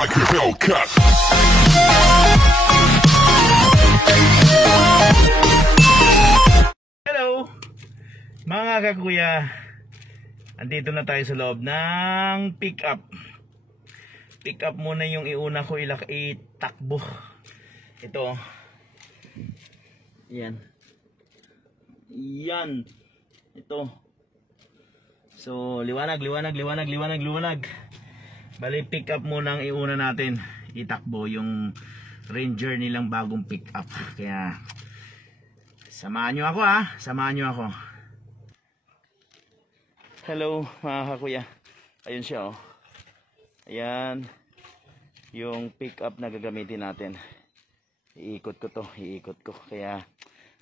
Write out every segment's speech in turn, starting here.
like a Hellcat. Hello mga kakuya, andito na tayo sa loob ng pick-up. Pick-up muna yung iuna ko itakbo. Ito. Yan. Yan. Ito. So, liwanag. Bali, pick-up muna ang iuna natin. Itakbo yung Ranger nilang bagong pick-up. Kaya, samahan nyo ako ha. Samahan nyo ako. Hello mga kakuya. Ayun siya oh. Ayan. Yung pick-up na gagamitin natin. Iikot ko to. Kaya,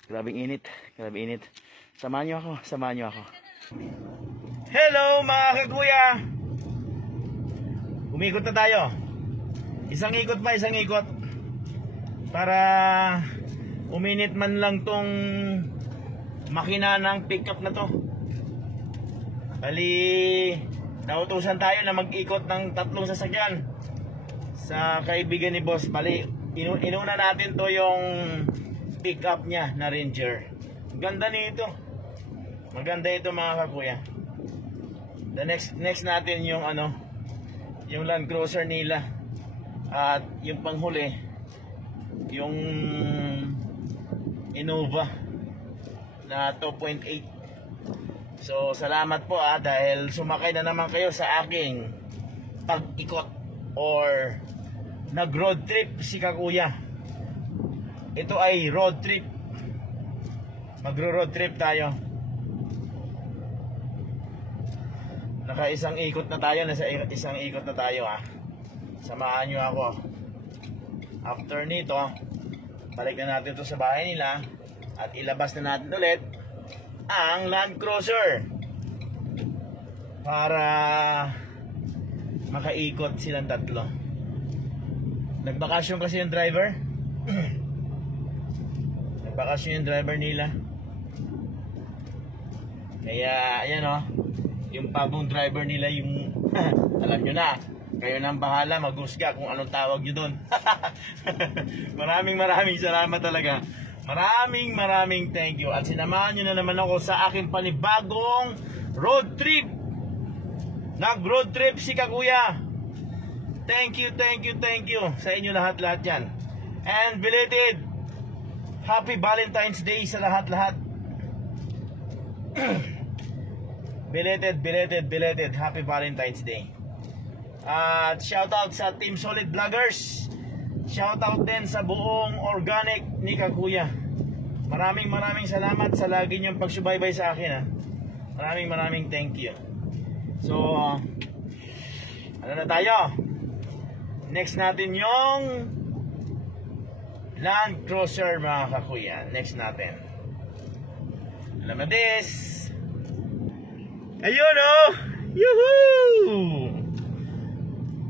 grabing init. Samahan nyo ako. Hello mga kakuya. Umikot na tayo. Isang ikot. Para uminit man lang tong makina ng pick-up na to. Bali, nautusan tayo na mag-ikot ng 3 sasakyan sa kaibigan ni boss. Bali, inuna natin to yung pick-up niya na Ranger. Ganda nito. Maganda ito mga kakuya. The next natin yung yung Land Cruiser nila. At yung panghuli, yung Innova na 2.8. So salamat po dahil sumakay na naman kayo sa aking pag-ikot or nag-road trip si kakuya. Ito ay road trip. Magro-road trip tayo. Nasa isang ikot na tayo Samahan nyo ako. After nito, balik na natin ito sa bahay nila at ilabas na natin ulit ang Land Cruiser para makaikot silang 3. Nagbakasyon kasi yung driver. Nagbakasyon yung driver nila. Kaya ayan yung pabong driver nila yung alam nyo na, kayo nang bahala maghusga kung anong tawag nyo doon. maraming salamat talaga. Maraming thank you. At sinamahan nyo na naman ako sa aking panibagong road trip. Nag-road trip si kakuya. Thank you sa inyo lahat yan. And belated Happy Valentine's Day sa lahat. Belated Happy Valentine's Day. At shoutout sa Team Solid Vloggers. Shoutout din sa buong organic ni kakuya. Maraming salamat sa lagi niyong pagsubaybay sa akin Maraming thank you. So ano na tayo? Next natin yung Land Cruiser mga kakuya. Next natin. Alam na this. Ayun Yuhuu!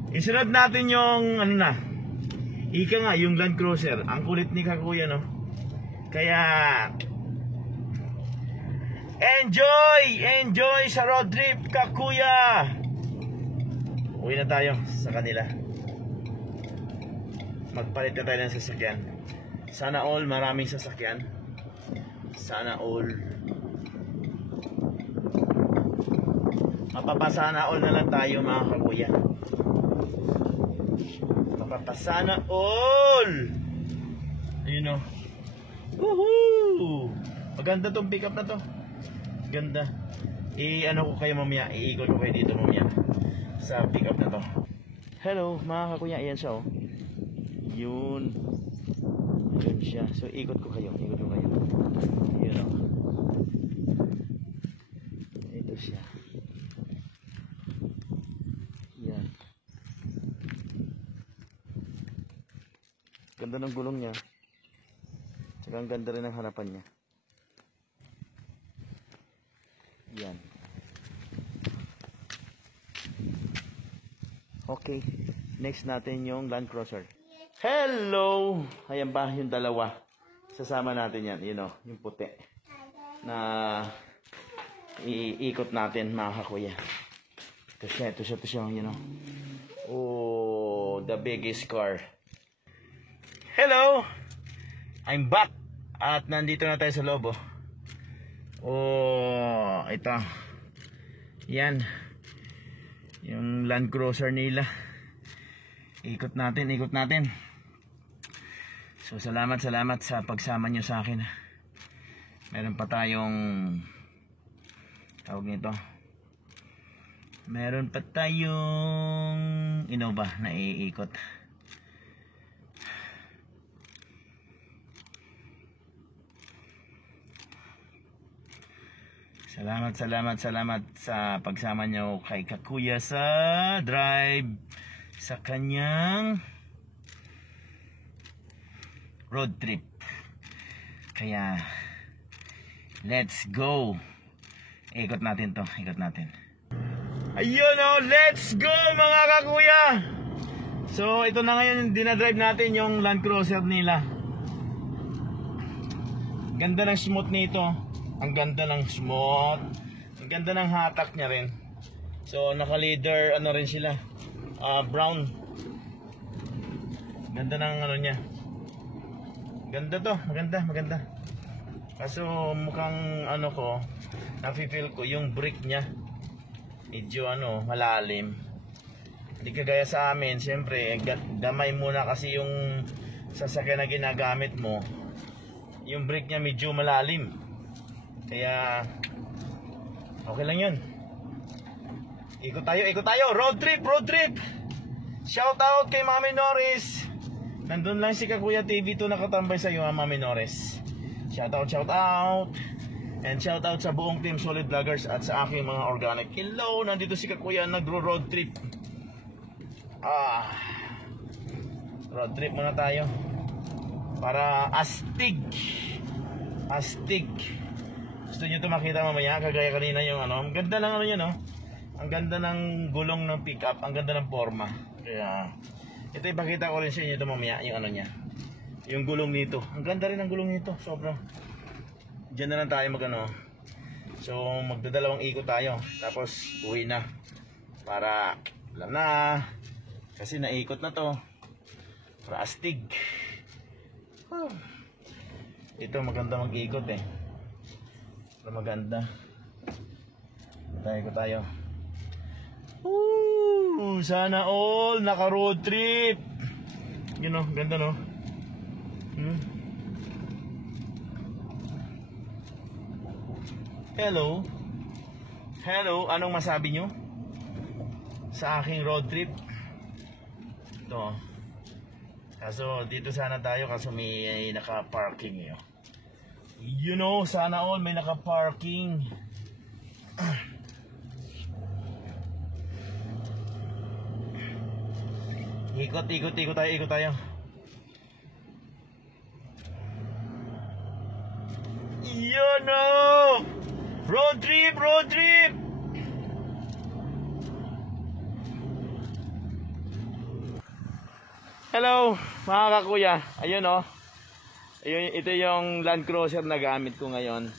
Isunod natin yung ika nga yung Land Cruiser. Ang kulit ni kakuya Kaya enjoy sa road trip kakuya. Uwi na tayo sa kanila. Magpalit na tayo ng sasakyan. Sana all maraming sasakyan. Sana all. Mapapasana all na lang tayo mga kakuya. Mapapasana all. Ayun Woohoo! Maganda tong pick up na to. Ganda. Ko kayo mamaya. Iikot ko kayo dito mamaya sa pick up na to. Hello mga kakuya. Ayan siya Yun siya. So ikot ko kayo. Yun Ito siya. Yan. Ganda ng gulong niya. Ang ganda rin ang hanapan niya. Yan. Okay. Next natin yung Land Cruiser. Hello! Ayan ba yung dalawa? Sasama natin yan. Yung puti. Na iikot natin mga kakuya. Ito siya. Oh, the biggest car. Hello! I'm back. At nandito na tayo sa loob. Oh, ito. Yan. Yung Land Cruiser nila. Ikot natin, ikot natin. So salamat sa pagsama nyo sa akin. Meron pa tayong tawag nito. Meron pa tayong Innova na iikot. Salamat sa pagsama nyo kay Kakuya sa drive sa kanyang road trip. Kaya let's go. Ikot natin to, ikot natin. Ayun oh, let's go mga kakuya. So ito na ngayon, dinadrive natin yung Land Cruiser nila. Ganda ng smooth nito. Ang ganda ng smooth. Ang ganda ng hatak niya rin. So naka-leather ano rin sila, brown. Ganda ng ano niya. Ganda to, maganda. Kaso mukhang ano ko, nafe-feel ko yung brake niya medyo ano, malalim. Hindi kagaya sa amin, siyempre damay muna kasi yung sasakyan na ginagamit mo. Yung brake niya medyo malalim. Kaya okay lang yun. Ikot tayo, road trip. Shout out kay Mami Norris. Nandun lang si Kakuya TV to nakatambay sa iyo, Mami Norris. Shout out. And shout out sa buong team Solid Vloggers at sa aking mga organic. Hello, nandito si Kakuya nagro-road trip. Road trip muna tayo. Para astig. Gusto nyo ito makita mamaya, kagaya kanina yung ano. Ang ganda ng ano yan, no? Ang ganda ng gulong ng pickup, ang ganda ng forma. Kaya ito ipakita ko rin sa inyo ito mamaya, yung ano niya. Yung gulong nito. Ang ganda rin ng gulong nito, sobra. Diyan na lang tayo magano. So magdadalawang ikot tayo. Tapos uwi na. Para alam na. Kasi naikot na to. Para astig. Ito maganda mag-ikot eh. Pero maganda. Tayo. Sana all naka road trip. You know, ganda no. Hello, anong masabi nyo sa aking road trip? Ito. Kaso dito sana tayo kaso may naka-parking yun. You know, sana all may naka-parking. Ikot tayo. Yun o! Road trip! Hello mga kakuya. Ayun o. Ito yung Land Cruiser na gamit ko ngayon.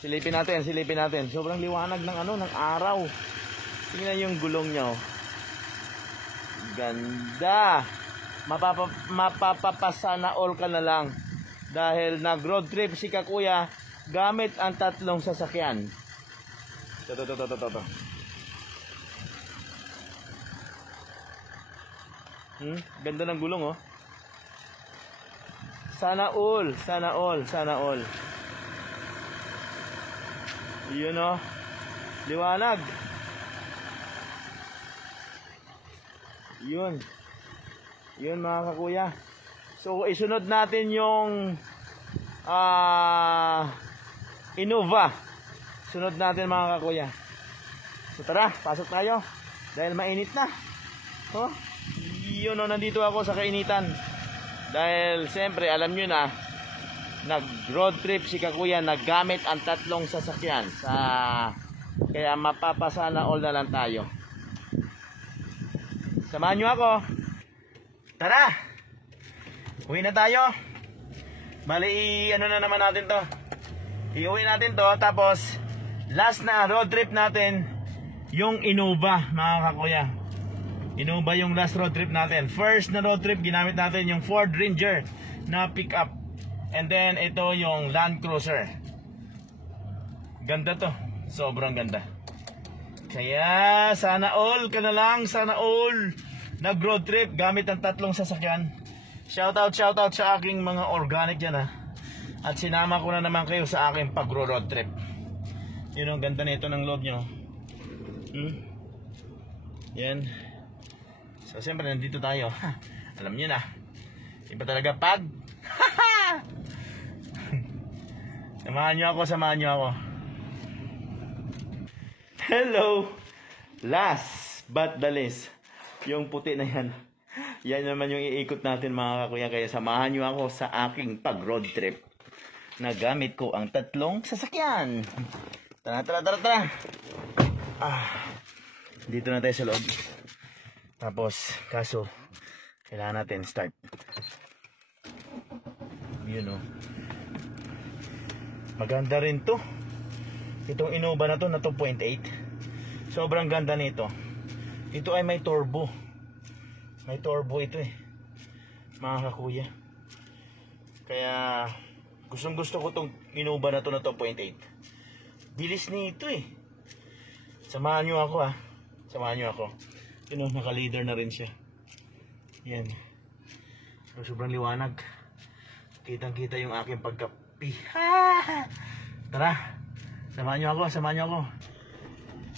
Silipin natin. Sobrang liwanag ng ano, ng araw. Tingnan yung gulong niya o. Ganda. Mapapapasana all ka na lang. Dahil nag road trip si Kakuya gamit ang tatlong sasakyan. Ito. Ganda ng gulong oh. Sana all. Yun oh. Liwanag. Yun mga kakuya. So isunod natin yung Innova. Sunod natin mga kakuya. So tara, pasok tayo. Dahil mainit na. Oh, yun o, nandito ako sa kainitan. Dahil siyempre alam nyo na, nag road trip si Kakuya, naggamit ang tatlong sasakyan. Kaya mapapasana all na lang tayo. Samahan nyo ako. Tara, uwi na tayo. Bali, ano na naman natin to. Iuwi natin to. Tapos, last na road trip natin, yung Innova, mga kakuya. Innova yung last road trip natin. First na road trip, ginamit natin yung Ford Ranger na pick-up. And then, ito yung Land Cruiser. Ganda to. Sobrang ganda. Kaya, sana all ka na lang. Sana all nag-road trip gamit ang tatlong sasakyan. Shoutout sa aking mga organic dyan ha. At sinama ko na naman kayo sa aking pag-road trip. Yun ang ganda nito ng loob nyo. Yan. So, siyempre, nandito tayo. Alam nyo na. Iba talaga pag... Samahan nyo ako. Hello! Last but the least, yung puti na yan. Yan naman yung iikot natin mga kakuya. Kaya samahan nyo ako sa aking pag-road trip. Nagamit ko ang tatlong sasakyan. Tara. Dito na tayo sa loob. Tapos, kaso, kailangan natin start. Yun o. Maganda rin to. Itong Innova na to na 2.8. Sobrang ganda nito. Ito ay may turbo. May turbo ito eh. Mga kakuya. Kaya, gustong gusto ko tong Innova na to na 2.8. Bilis nito eh. Samahan nyo ako ha. Samahan nyo ako. Yun, naka-leader na rin siya. Yan. So, sobrang liwanag. Kitang-kita yung aking pagkapi. Tara. Samahan nyo ako.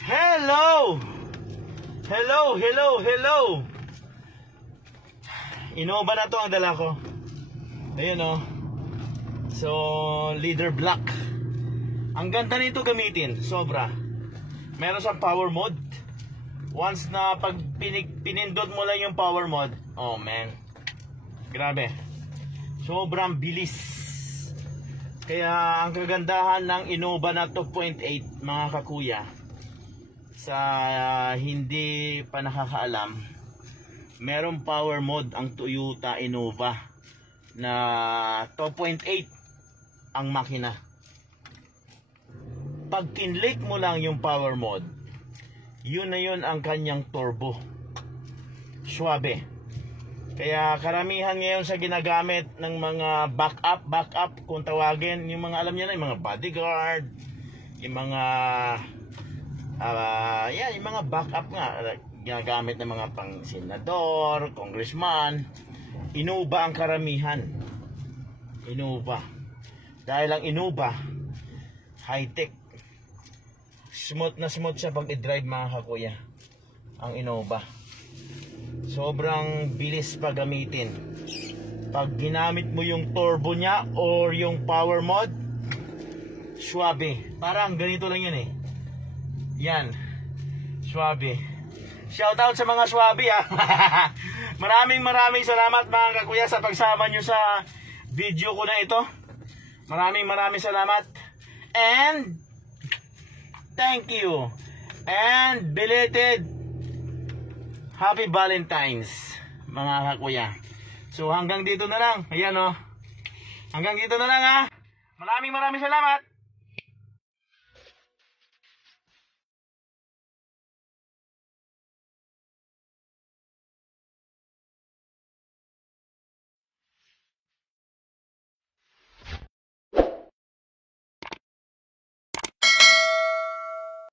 Hello! Innova na to ang dala ko. Ayun o. So, leader black. Ang ganda nito gamitin. Sobra. Meron siyang power mode. Once na pag pinindot mo lang yung power mode, oh man, grabe, sobrang bilis. Kaya ang kagandahan ng Innova na 2.8 mga kakuya, sa hindi pa nakakaalam, merong power mode ang Toyota Innova na 2.8 ang makina. Pag kinlik mo lang yung power mode, yun na yun ang kanyang turbo. Suabe. Kaya karamihan ngayon sa ginagamit ng mga backup kung tawagin, yung mga alam niyo na, yung mga bodyguard, yung mga yung mga backup nga ginagamit ng mga pang senador, congressman. Innova ang karamihan. Innova. Dahil ang Innova high-tech. Smooth na smooth siya pag i-drive mga kakuya. Ang Innova. Sobrang bilis pa gamitin. Pag ginamit mo yung turbo niya or yung power mode, suabe. Parang ganito lang yun eh. Yan. Suabe. Shoutout sa mga suabe ha. Maraming salamat mga kakuya sa pagsama nyo sa video ko na ito. Maraming salamat. And thank you. And belated Happy Valentine's mga kakuya. So hanggang dito na lang. Ayan o. Hanggang dito na lang ha. Maraming salamat.